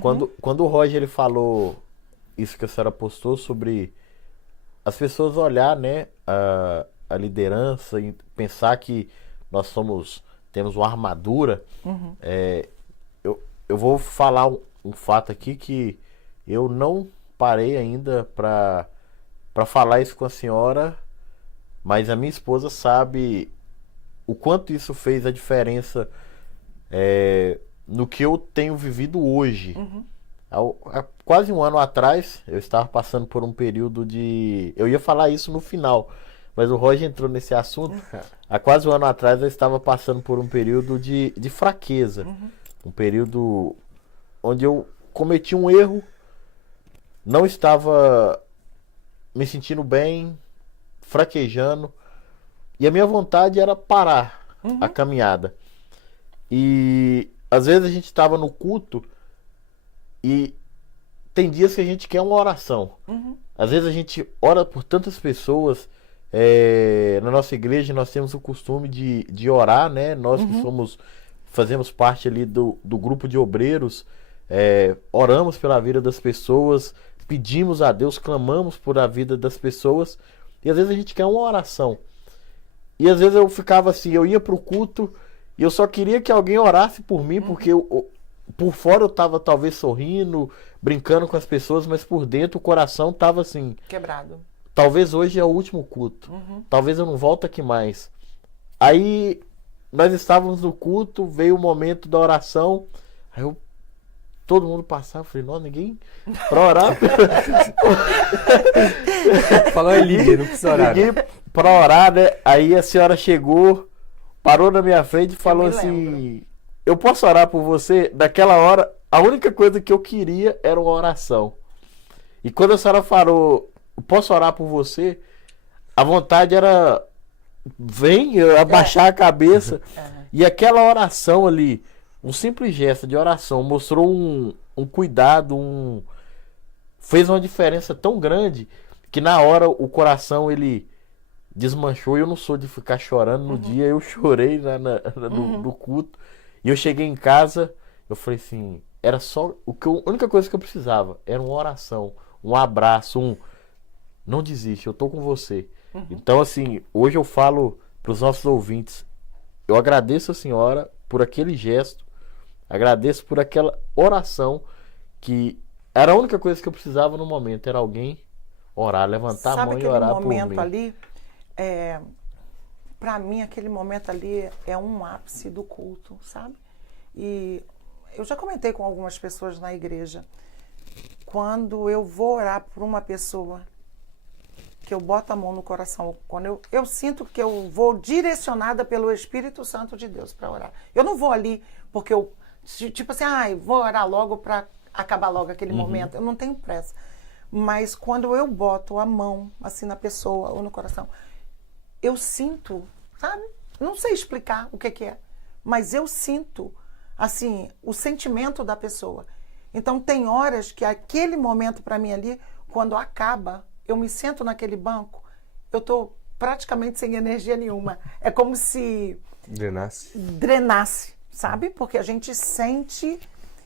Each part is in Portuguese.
Quando o Roger ele falou isso que a senhora postou sobre as pessoas olhar, né, a liderança e pensar que nós temos uma armadura, é, eu vou falar um fato aqui que eu não parei ainda para falar isso com a senhora, mas a minha esposa sabe o quanto isso fez a diferença no que eu tenho vivido hoje. Há quase um ano atrás, eu estava passando por um período de. Eu ia falar isso no final, mas o Roger entrou nesse assunto. Há quase um ano atrás, eu estava passando por um período de fraqueza. Um período onde eu cometi um erro, não estava me sentindo bem, fraquejando, e a minha vontade era parar a caminhada. E às vezes a gente estava no culto e tem dias que a gente quer uma oração. Às vezes a gente ora por tantas pessoas. Na nossa igreja nós temos o costume de orar, né? Nós que fazemos parte ali do grupo de obreiros, oramos pela vida das pessoas, pedimos a Deus, clamamos por a vida das pessoas. E às vezes a gente quer uma oração. E às vezes eu ficava assim, eu ia pro culto e eu só queria que alguém orasse por mim, porque por fora eu tava talvez sorrindo, brincando com as pessoas, mas por dentro o coração tava assim, Quebrado. talvez hoje é o último culto, talvez eu não volte aqui mais. Aí nós estávamos no culto, veio o momento da oração, aí todo mundo passava, eu falei, não, ninguém pra orar. Falou em língua, não precisa orar. Ninguém pra orar, né? Aí a senhora chegou, parou na minha frente e falou me assim, lembro. eu posso orar por você? Naquela hora, a única coisa que eu queria era uma oração. E quando a senhora falou, eu posso orar por você? A vontade era, vem, eu abaixar a cabeça. E aquela oração ali, um simples gesto de oração, mostrou um cuidado, fez uma diferença tão grande que na hora o coração ele desmanchou. E eu não sou de ficar chorando. No dia eu chorei no culto. E eu cheguei em casa, eu falei assim, era só a única coisa que eu precisava era uma oração, um abraço, não desiste, eu tô com você. Então assim, hoje eu falo para os nossos ouvintes, eu agradeço a senhora por aquele gesto, agradeço por aquela oração que era a única coisa que eu precisava no momento, era alguém orar, levantar a Sabe mão e aquele orar por momento mim. ali? Para mim, aquele momento ali é um ápice do culto, sabe? E eu já comentei com algumas pessoas na igreja. Quando eu vou orar por uma pessoa, que eu boto a mão no coração, quando eu sinto que eu vou direcionada pelo Espírito Santo de Deus para orar. Eu não vou ali porque eu, tipo assim, vou orar logo para acabar logo aquele momento. Eu não tenho pressa. Mas quando eu boto a mão assim na pessoa ou no coração, eu sinto, sabe? Não sei explicar o que é, mas eu sinto, assim, o sentimento da pessoa. Então, tem horas que aquele momento para mim ali, quando acaba, eu me sento naquele banco, eu estou praticamente sem energia nenhuma. É como se drenasse, sabe? Porque a gente sente,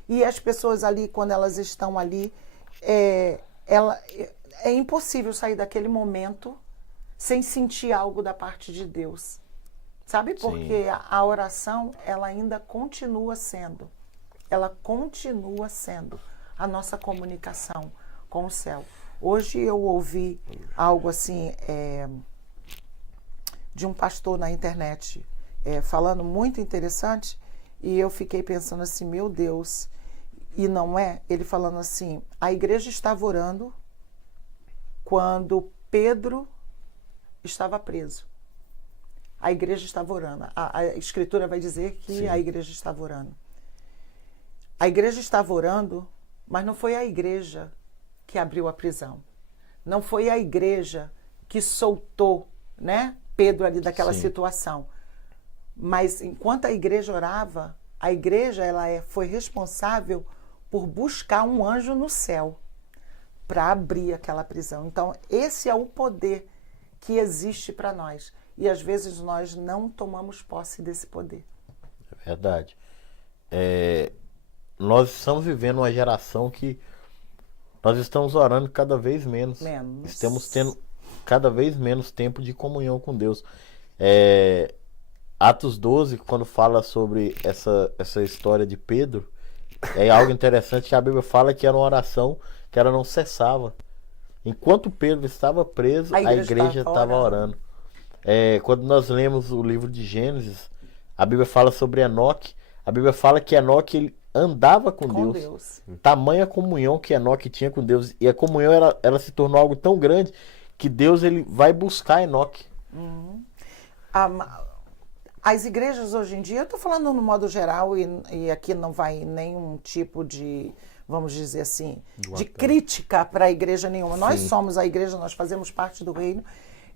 e as pessoas ali, quando elas estão ali, é impossível sair daquele momento sem sentir algo da parte de Deus. Sabe? Porque a oração, ela ainda continua sendo a nossa comunicação com o céu. Hoje eu ouvi algo assim, de um pastor na internet, falando muito interessante, e eu fiquei pensando assim, meu Deus, e não é? Ele falando assim, a igreja estava orando quando Pedro estava preso. A igreja estava orando. A Escritura vai dizer que a igreja estava orando. A igreja estava orando, mas não foi a igreja que abriu a prisão. Não foi a igreja que soltou, né, Pedro ali daquela situação. Mas enquanto a igreja orava, a igreja foi responsável por buscar um anjo no céu para abrir aquela prisão. Então, esse é o poder que existe para nós. E às vezes nós não tomamos posse desse poder. É verdade. nós estamos vivendo uma geração que nós estamos orando cada vez menos. Estamos tendo cada vez menos tempo de comunhão com Deus. Atos 12, quando fala sobre essa história de Pedro, é algo interessante que a Bíblia fala que era uma oração que ela não cessava. Enquanto Pedro estava preso, a igreja estava orando. Quando nós lemos o livro de Gênesis, a Bíblia fala sobre Enoque. A Bíblia fala que Enoque ele andava com Deus. Tamanha comunhão que Enoque tinha com Deus. E a comunhão ela se tornou algo tão grande que Deus ele vai buscar Enoque. As igrejas hoje em dia, eu estou falando no modo geral e aqui não vai nenhum tipo de, vamos dizer assim, de crítica para a igreja nenhuma. Nós somos a igreja, nós fazemos parte do reino.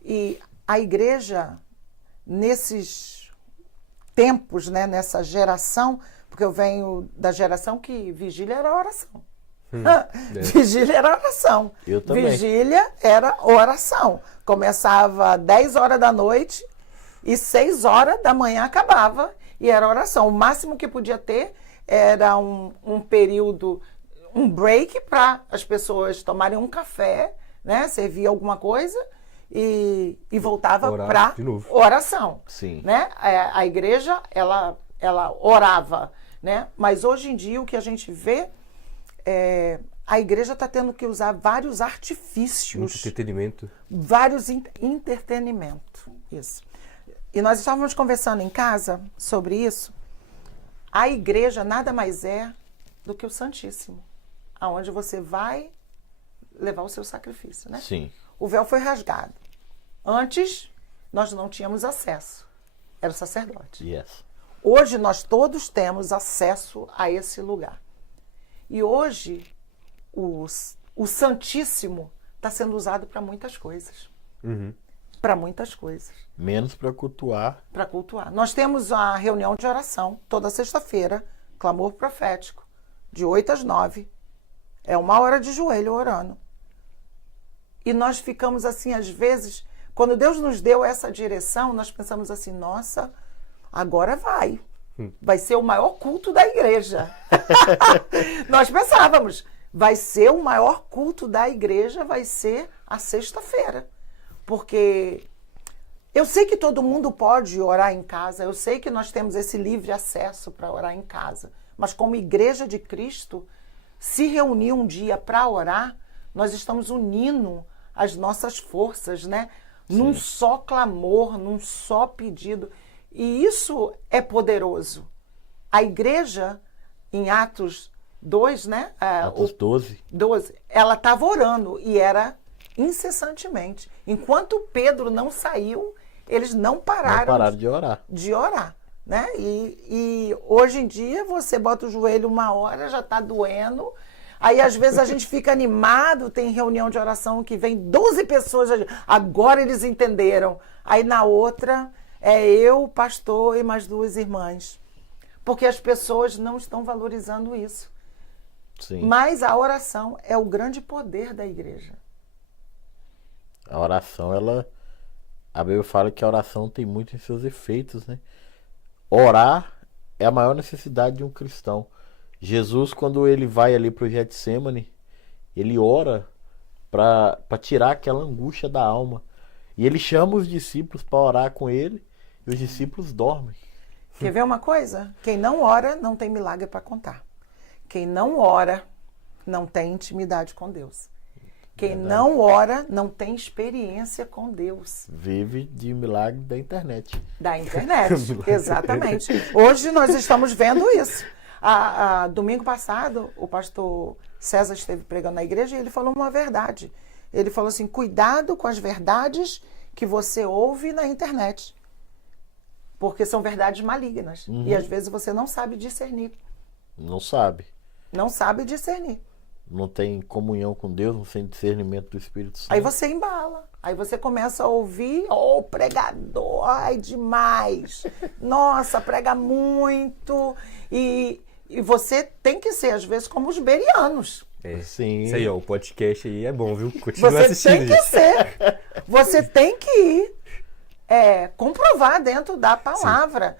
E a igreja, nesses tempos, né, nessa geração, porque eu venho da geração que vigília era oração. Vigília era oração. Eu também. Vigília era oração. Começava 10 horas da noite e 6 horas da manhã acabava e era oração. O máximo que podia ter era um período, um break para as pessoas tomarem um café, né, servir alguma coisa e voltava para oração. Sim. Né? A igreja, ela orava, né? Mas hoje em dia o que a gente vê a igreja está tendo que usar vários artifícios. Muito entretenimento. Vários entretenimento. Isso. E nós estávamos conversando em casa sobre isso. A igreja nada mais é do que o Santíssimo, aonde você vai levar o seu sacrifício, né? Sim. O véu foi rasgado. Antes, nós não tínhamos acesso. Era o sacerdote. Yes. Hoje, nós todos temos acesso a esse lugar. E hoje, o Santíssimo está sendo usado para muitas coisas. Para muitas coisas. Menos para cultuar. Para cultuar. Nós temos a reunião de oração, toda sexta-feira, clamor profético, de 8 às 9. É 1 hora de joelho orando. E nós ficamos assim, às vezes, quando Deus nos deu essa direção, nós pensamos assim, nossa, agora vai. Vai ser o maior culto da igreja. Nós pensávamos, vai ser o maior culto da igreja, vai ser a sexta-feira. Porque eu sei que todo mundo pode orar em casa, eu sei que nós temos esse livre acesso para orar em casa, mas como igreja de Cristo, se reunir um dia para orar, nós estamos unindo as nossas forças, né? Num só clamor, num só pedido. E isso é poderoso. A igreja, em Atos 2, né? Atos 12. Ela estava orando e era incessantemente. Enquanto Pedro não saiu, eles não pararam de orar. Né? E hoje em dia você bota o joelho 1 hora, já está doendo. Aí às vezes a gente fica animado, tem reunião de oração que vem 12 pessoas, agora eles entenderam. Aí na outra é eu, o pastor e mais 2 irmãs. Porque as pessoas não estão valorizando isso. Sim. Mas a oração é o grande poder da igreja. A oração, a Bíblia fala que a oração tem muito em seus efeitos, né? Orar é a maior necessidade de um cristão. Jesus, quando ele vai ali para o Getsêmani, ele ora para tirar aquela angústia da alma. E ele chama os discípulos para orar com ele e os discípulos dormem. Quer ver uma coisa? Quem não ora não tem milagre para contar. Quem não ora não tem intimidade com Deus. Quem não ora não tem experiência com Deus. Vive de milagre da internet. Da internet, exatamente. Hoje nós estamos vendo isso. Domingo passado, o pastor César esteve pregando na igreja e ele falou uma verdade. Ele falou assim, cuidado com as verdades que você ouve na internet. Porque são verdades malignas. E às vezes você não sabe discernir. Não sabe. Não sabe discernir. Não tem comunhão com Deus, não tem discernimento do Espírito Santo. Aí você embala. Aí você começa a ouvir, pregador, ai, demais. Nossa, prega muito. E você tem que ser, às vezes, como os berianos. Sim. Isso aí, o podcast aí é bom, viu? Continua você assistindo. Tem que ser. Você tem que ir comprovar dentro da palavra.